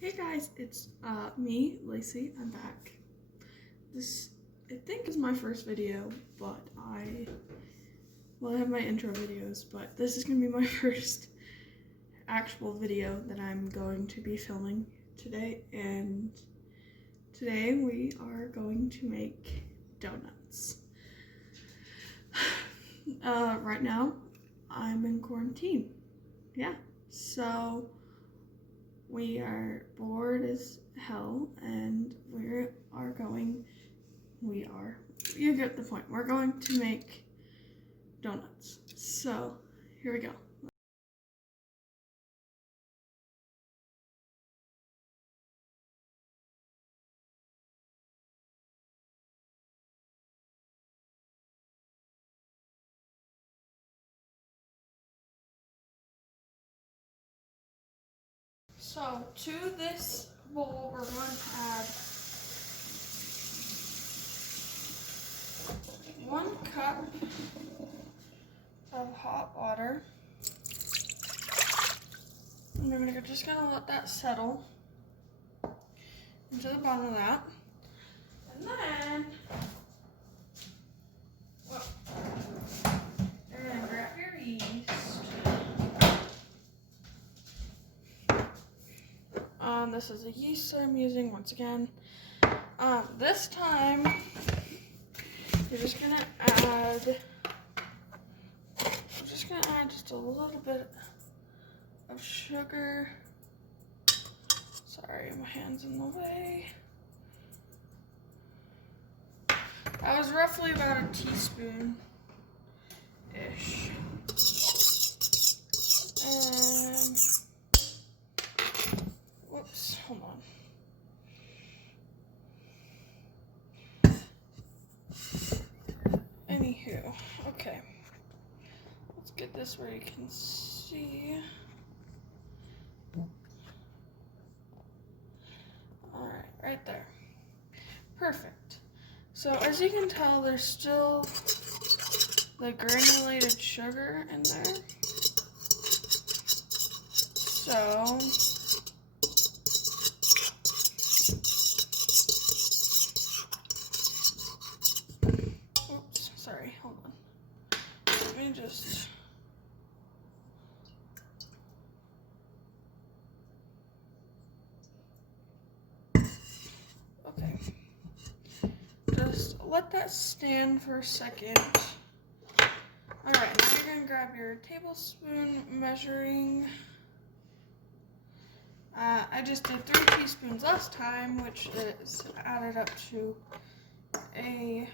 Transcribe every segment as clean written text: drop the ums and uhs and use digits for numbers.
Hey guys, it's me, Lacey. I'm back. This, I think, is my first video, but I have my intro videos, but this is going to be my first actual video that I'm going to be filming today, and today we are going to make donuts. Right now, I'm in quarantine. Yeah, so we are bored as hell, and you get the point. We're going to make donuts. So, here we go. So, to this bowl, we're going to add 1 cup of hot water. And we're just gonna let that settle into the bottom of that. And then, you're gonna grab your yeast. This is the yeast that I'm using once again. This time, you're just gonna add, just a little bit of sugar. Sorry, my hand's in the way. That was roughly about a teaspoon-ish. And, whoops, hold on. Anywho, okay. Let's get this where you can see. Alright, right there. Perfect. So as you can tell, there's still the granulated sugar in there. So oops, sorry, hold on. Let me just okay. Just let that stand for a second. Alright, now you're going to grab your tablespoon measuring. I just did 3 teaspoons last time, which is added up to a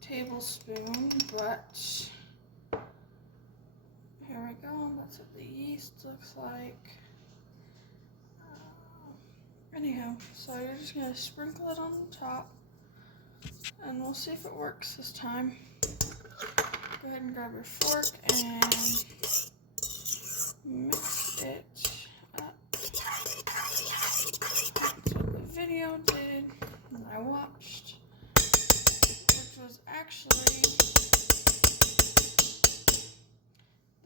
tablespoon, but here we go. That's what the yeast looks like. Anyhow, so you're just going to sprinkle it on the top, and we'll see if it works this time. Go ahead and grab your fork and mix it up. That's what the video did that I watched, which was actually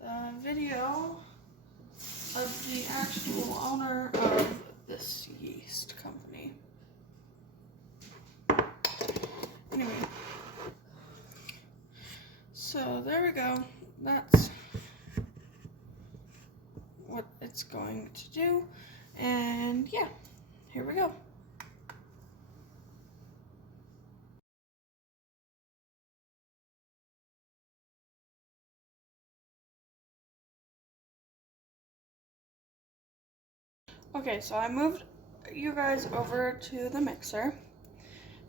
the video of the actual owner of this yeast company. Anyway, so there we go. That's what it's going to do, and yeah, here we go. Okay, so I moved you guys over to the mixer,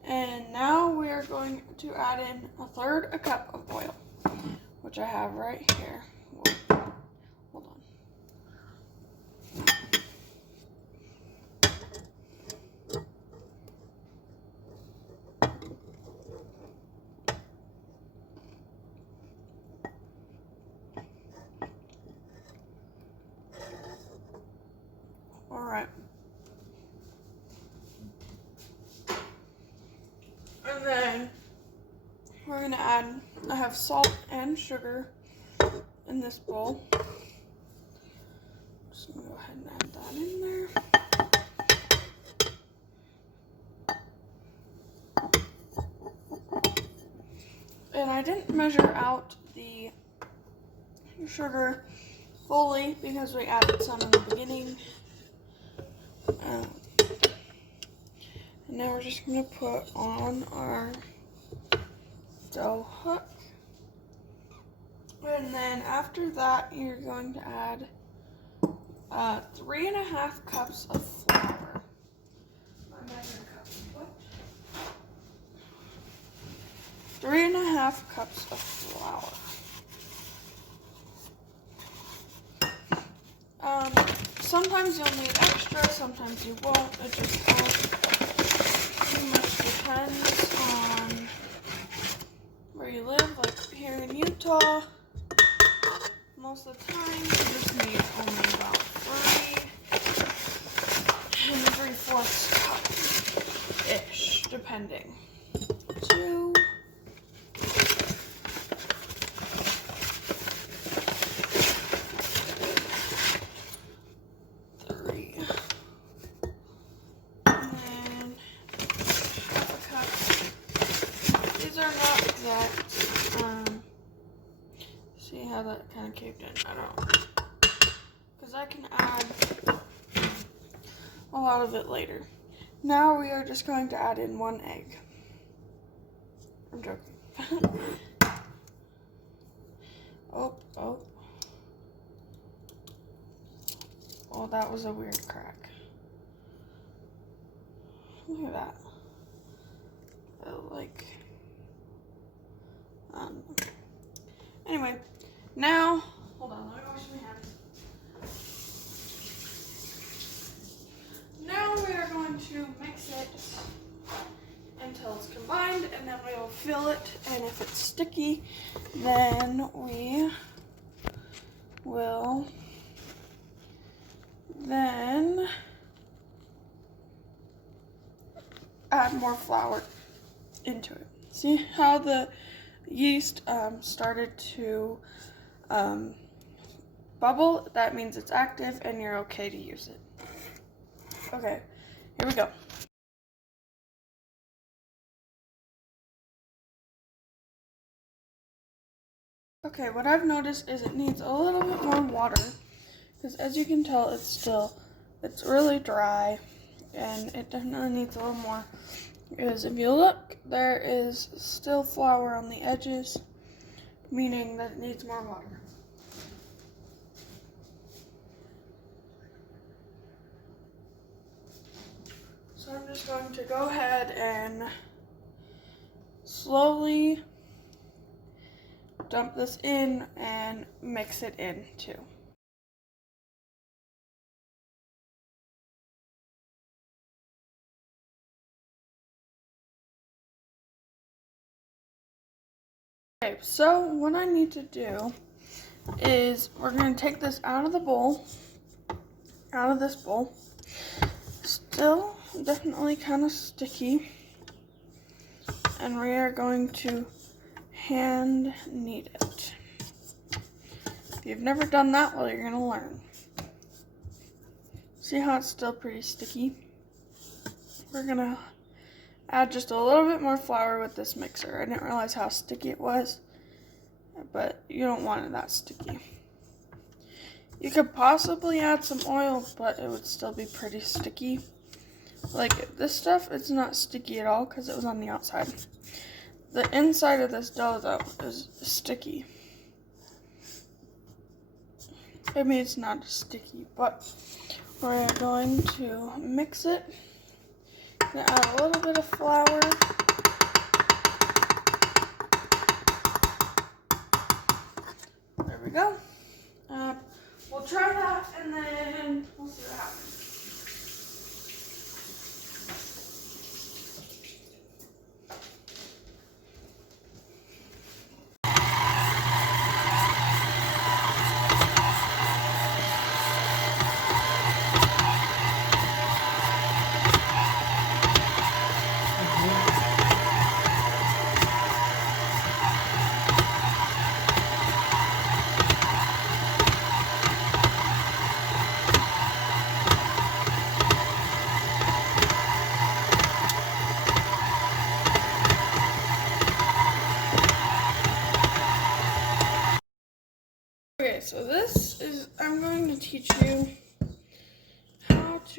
and now we are going to add in 1/3 cup of oil, which I have right here. Hold on. All right. And then we're gonna add, I have salt and sugar in this bowl. Just gonna go ahead and add that in. I didn't measure out the sugar fully because we added some in the beginning. And now we're just going to put on our dough hook. And then after that, you're going to add 3.5 cups of flour. My measuring cup. What? 3.5 cups of flour. Sometimes you'll need extra, sometimes you won't. It just pretty much depends on where you live. Like here in Utah, most of the time you just need only about 3 3/4 cup-ish, depending. 2. 3. And then half a cup. These are not exact. See how that kind of caved in? I don't know. Because I can add a lot of it later. Now we are just going to add in 1 egg. I'm joking. Oh. Oh, that was a weird crack. Look at that. Anyway, now, hold on, let me wash my hands. Now we are going to mix it until it's combined, and then we will fill it, and if it's sticky, then we will add more flour into it. See how the yeast started to bubble? That means it's active and you're okay to use it. Okay, here we go. Okay, what I've noticed is it needs a little bit more water, because as you can tell, it's really dry, and it definitely needs a little more. Because if you look, there is still flour on the edges, meaning that it needs more water. So I'm just going to go ahead and slowly dump this in and mix it in too. Okay, so what I need to do is we're going to take this out of the bowl, out of this bowl. Still definitely kind of sticky, and we are going to hand knead it. If you've never done that, well, you're going to learn. See how it's still pretty sticky? We're going to add just a little bit more flour with this mixer. I didn't realize how sticky it was, but you don't want it that sticky. You could possibly add some oil, but it would still be pretty sticky. Like this stuff, it's not sticky at all because it was on the outside. The inside of this dough, though, is sticky. I mean, it's not sticky, but we're going to mix it. Gonna add a little bit of flour. There we go. We'll try that, and then we'll see what happens.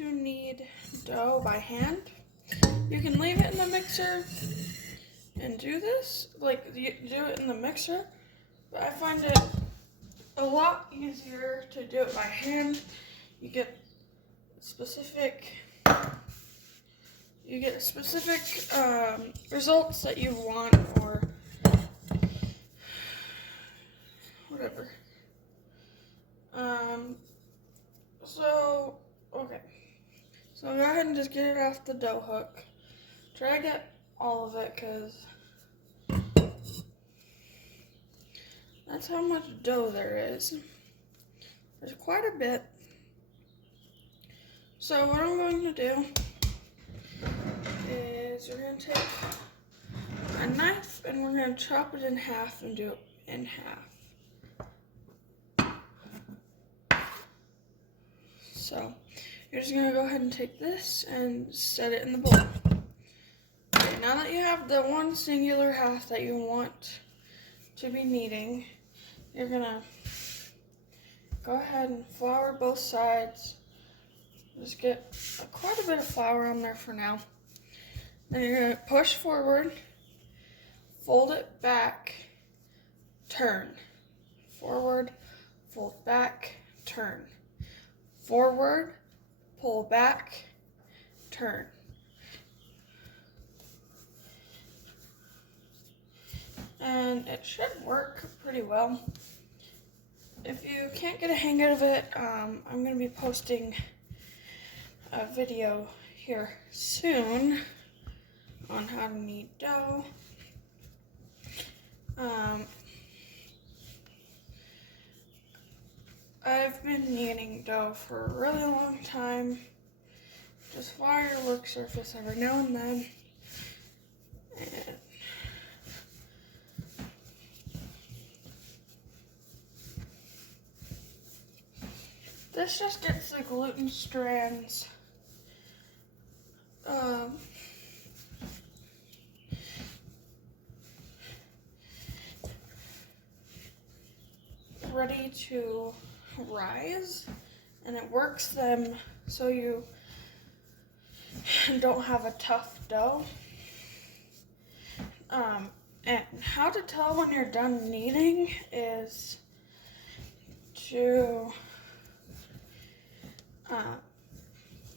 to knead dough by hand. You can leave it in the mixer and do this, like you do it in the mixer, but I find it a lot easier to do it by hand. You get specific results that you want, or whatever. So go ahead and just get it off the dough hook. Try to get all of it, because that's how much dough there is. There's quite a bit. So what I'm going to do is we're going to take a knife and we're going to chop it in half and do it in half. So you're just going to go ahead and take this and set it in the bowl. Okay, now that you have the one singular half that you want to be kneading, you're going to go ahead and flour both sides. Just get quite a bit of flour on there for now. Then you're going to push forward, fold it back, turn. Forward, fold back, turn. Forward, pull back, turn. And it should work pretty well. If you can't get a hang of it, I'm going to be posting a video here soon on how to knead dough. I've been kneading dough for a really long time. Just flour your work surface every now and then. And this just gets the gluten strands ready to rise, and it works them so you don't have a tough dough. And how to tell when you're done kneading is to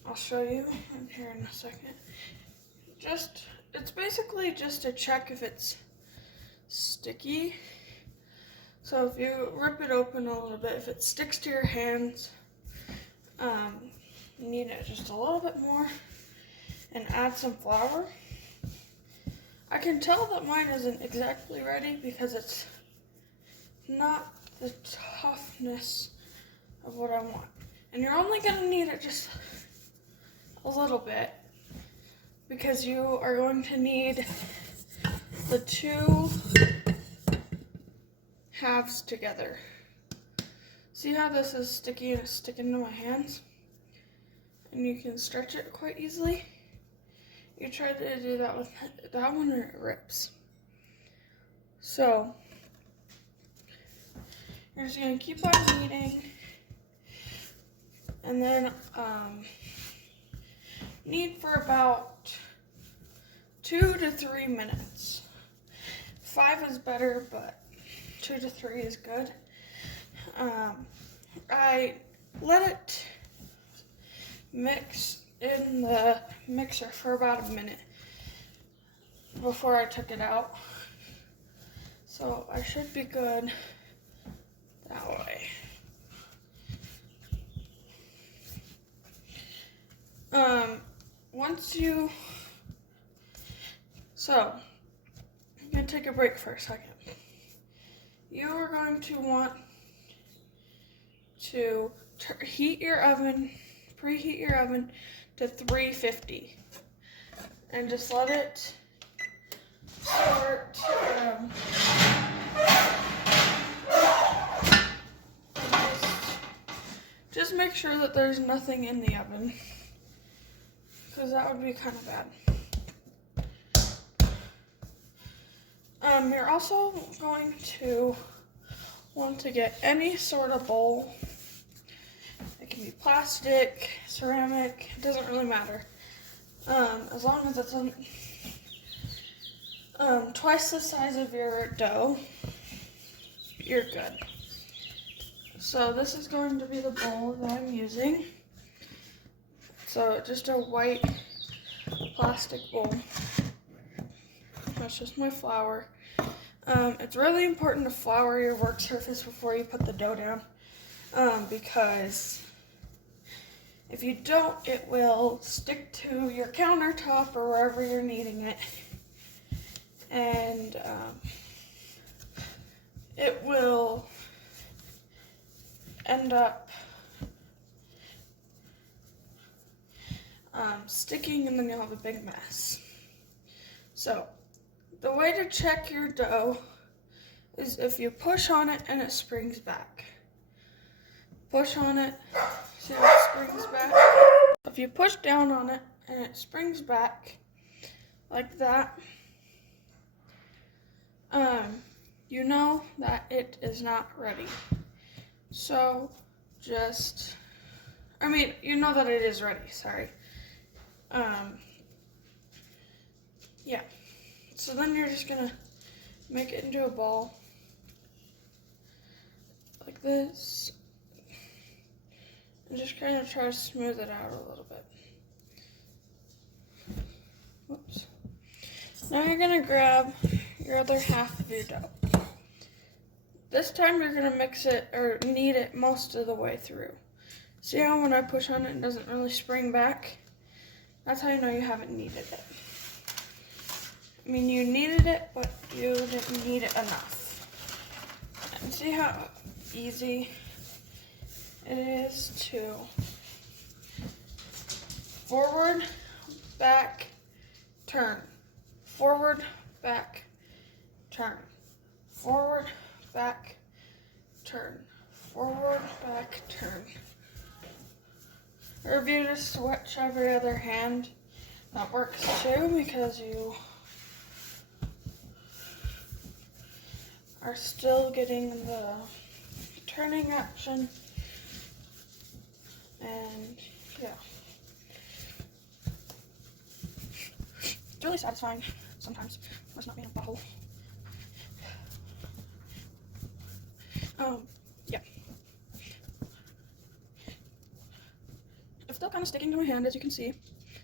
I'll show you in here in a second. It's basically just to check if it's sticky. So if you rip it open a little bit, if it sticks to your hands, knead it just a little bit more and add some flour. I can tell that mine isn't exactly ready because it's not the toughness of what I want. And you're only going to knead it just a little bit because you are going to need the two halves together. See how this is sticky and it's sticking to my hands? And you can stretch it quite easily. You try to do that with that one or it rips. So, you're just going to keep on kneading. And then knead for about 2 to 3 minutes. 5 is better, but 2 to 3 is good. I let it mix in the mixer for about a minute before I took it out. So I should be good that way. So I'm going to take a break for a second. You are going to want to preheat your oven to 350 and just let it start just make sure that there's nothing in the oven, because that would be kind of bad. You're also going to want to get any sort of bowl. It can be plastic, ceramic, it doesn't really matter. As long as it's twice the size of your dough, you're good. So this is going to be the bowl that I'm using. So just a white plastic bowl. That's just my flour. It's really important to flour your work surface before you put the dough down, because if you don't, it will stick to your countertop or wherever you're kneading it, and it will end up sticking, and then you'll have a big mess. So the way to check your dough is if you push on it and it springs back. Push on it, see how it springs back? If you push down on it and it springs back like that, you know that it is not ready. So you know that it is ready, sorry. Yeah. So then you're just gonna make it into a ball like this, and just kind of try to smooth it out a little bit. Whoops. Now you're gonna grab your other half of your dough. This time you're gonna mix it or knead it most of the way through. See how when I push on it doesn't really spring back? That's how you know you haven't kneaded it. I mean, you kneaded it, but you didn't knead it enough. And see how easy it is to forward, back, turn, forward, back, turn, forward, back, turn, forward, back, turn. Or if you just switch every other hand, that works too, because you are still getting the turning action, and yeah. It's really satisfying sometimes, it's not being a bubble. Yeah. It's still kind of sticking to my hand, as you can see.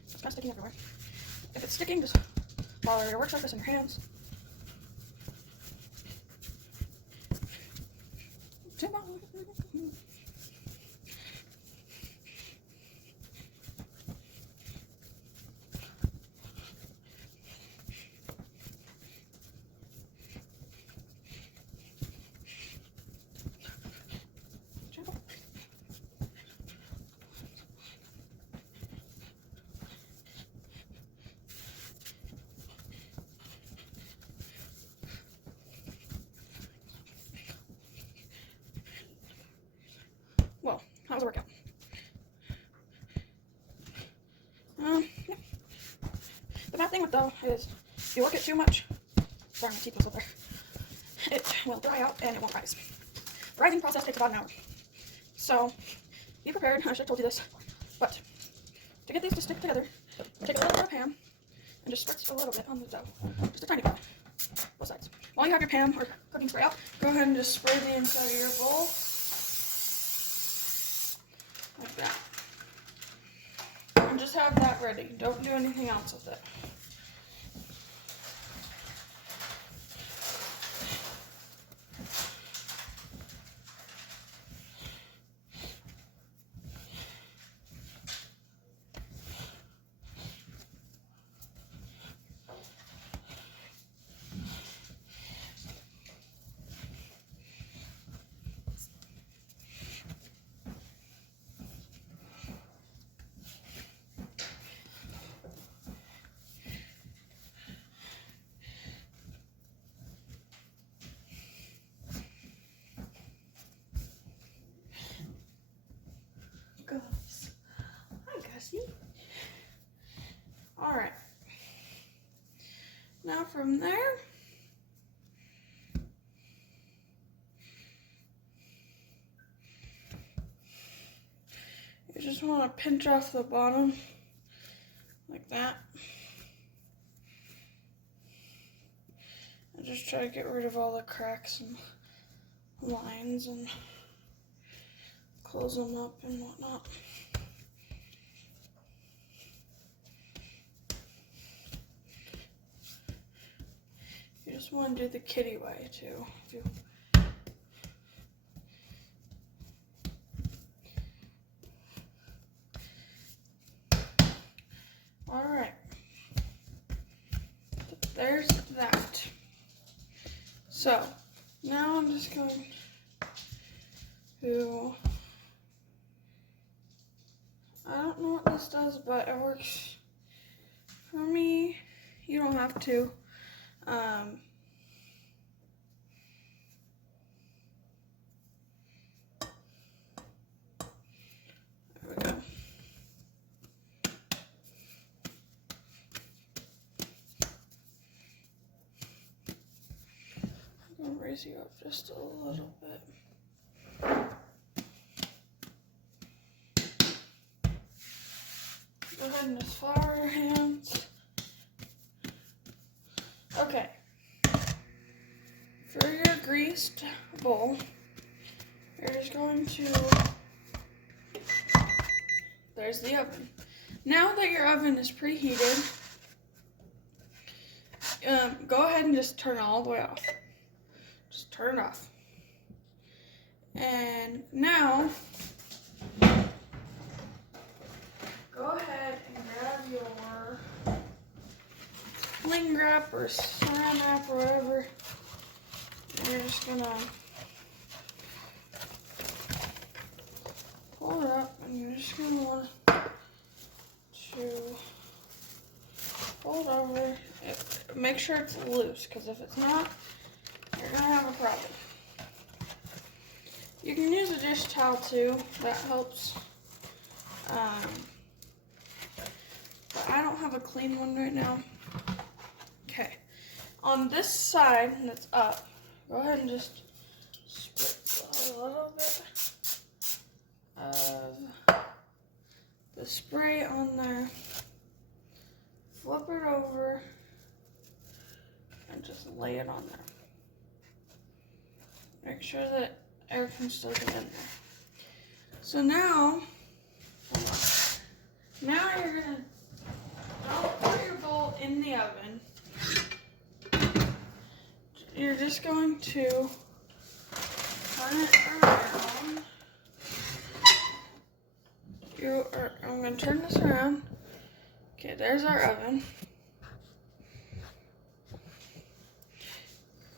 It's kind of sticking everywhere. If it's sticking, just follow your work surface in your hands. Well, how was the workout? Yeah. The bad thing with dough is if you work it too much, sorry, my teeth was over there, it will dry out and it won't rise. The rising process takes about an hour. So be prepared. I should have told you this, but to get these to stick together, take a little bit of Pam and just spritz a little bit on the dough, just a tiny bit, both sides. While you have your Pam or cooking spray out, go ahead and just spray the inside of your bowl. Like that. And just have that ready. Don't do anything else with it. Gus. Hi, Gussie. Alright. Now from there, want to pinch off the bottom like that. And just try to get rid of all the cracks and lines and close them up and whatnot. You just want to do the kitty way too. Alright, there's that. So, now I'm just going to, I don't know what this does, but it works for me. You don't have to. There we go. I'm going to raise you up just a little bit. Go ahead and just flour your hands. Okay. For your greased bowl, you're just going to, there's the oven. Now that your oven is preheated, go ahead and just turn it all the way off. Just turn it off. And now, go ahead and grab your cling wrap or saran wrap or whatever. And you're just gonna pull it up, and you're just gonna want to fold over. Make sure it's loose, because if it's not, you're gonna have a problem. You can use a dish towel too, that helps. But I don't have a clean one right now. Okay, on this side that's up, go ahead and just spritz a little bit of the spray on there. Flip it over and just lay it on there. Make sure that air can still get in there. So now you're gonna, don't put your bowl in the oven. You're just going to turn it around. I'm going to turn this around. Okay, there's our oven.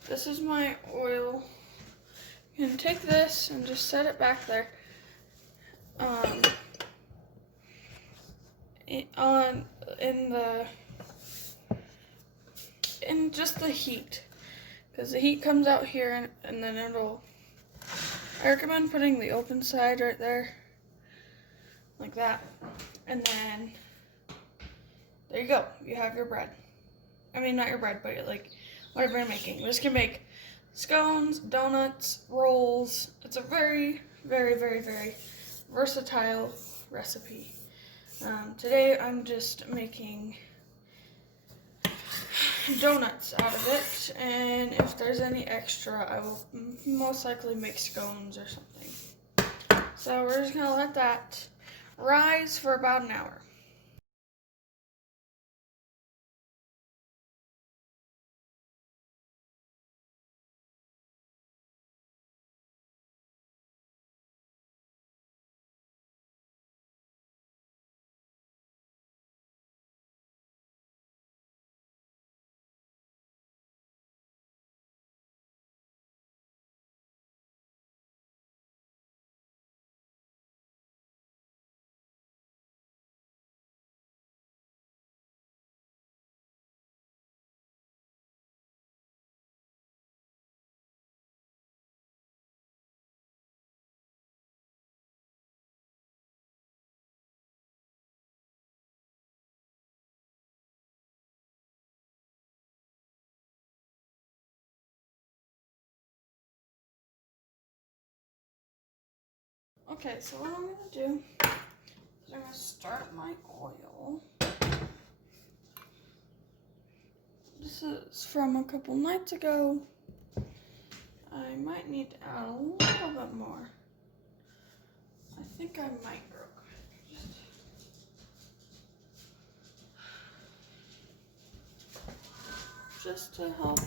This is my oil. You can take this and just set it back there. In just the heat, because the heat comes out here and then I recommend putting the open side right there, like that, and then there you go. You have your bread. I mean, not your bread, but like whatever you're making. This can make scones, donuts, rolls. It's a very, very, very, very versatile recipe. Today I'm just making donuts out of it, and if there's any extra, I will most likely make scones or something. So we're just gonna let that rise for about an hour. Okay, so what I'm gonna do is I'm gonna start my oil. This is from a couple nights ago. I might need to add a little bit more. I think I might real quick. Just to help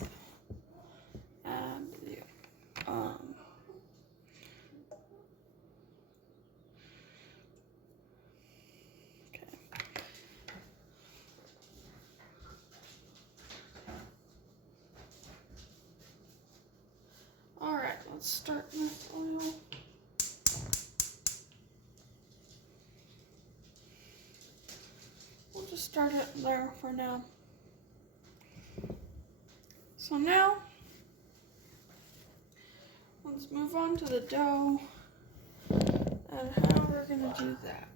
add the Alright, let's start with oil. We'll just start it there for now. So now, let's move on to the dough and how we're gonna do that.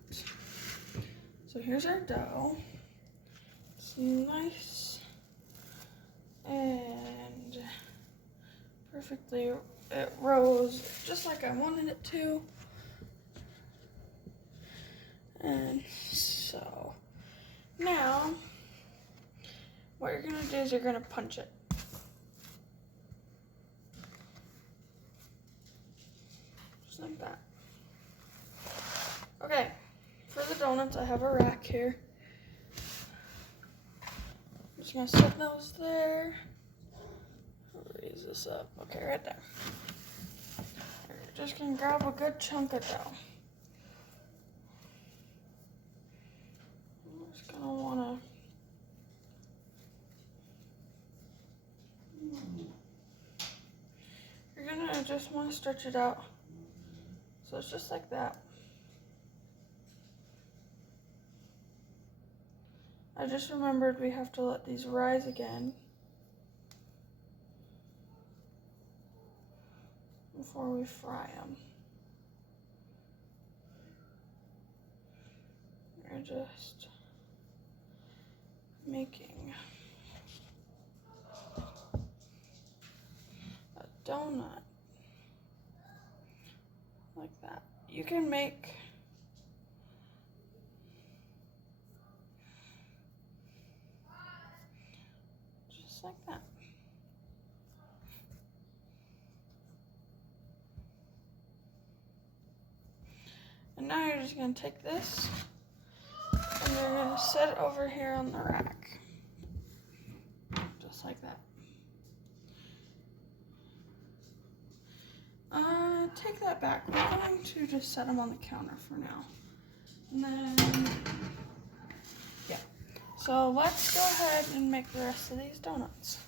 So here's our dough. It's nice and perfectly, it rose just like I wanted it to. And so now what you're gonna do is you're gonna punch it. Just like that. Okay, for the donuts I have a rack here. I'm just gonna set those there. Raise this up. Okay, right there. You're just gonna grab a good chunk of dough. I'm just gonna wanna you're gonna just wanna stretch it out. So it's just like that. I just remembered we have to let these rise again before we fry them. We're just making a donut like that. You can make just like that. And now you're just gonna take this and you're gonna set it over here on the rack. Just like that. Take that back. We're going to just set them on the counter for now. And then, yeah. So let's go ahead and make the rest of these donuts.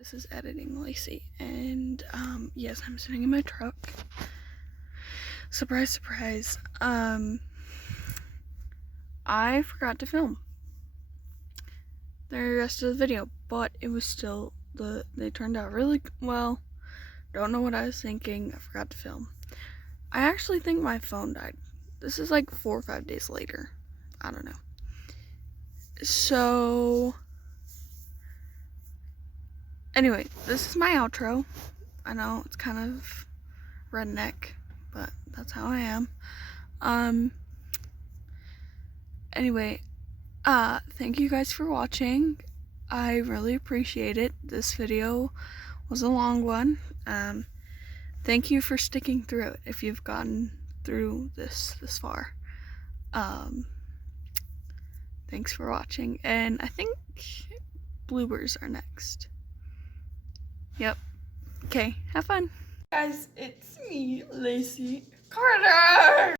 This is editing Lacey, and yes, I'm sitting in my truck. Surprise, surprise. I forgot to film the rest of the video, but it was still, they turned out really well. Don't know what I was thinking. I forgot to film. I actually think my phone died. This is like 4 or 5 days later. I don't know. So, anyway, this is my outro. I know it's kind of redneck, but that's how I am. Anyway, thank you guys for watching. I really appreciate it. This video was a long one. Thank you for sticking through it if you've gotten through this far. Thanks for watching, and I think bloopers are next. Yep. Okay, have fun. Guys, it's me, Lacey Carter!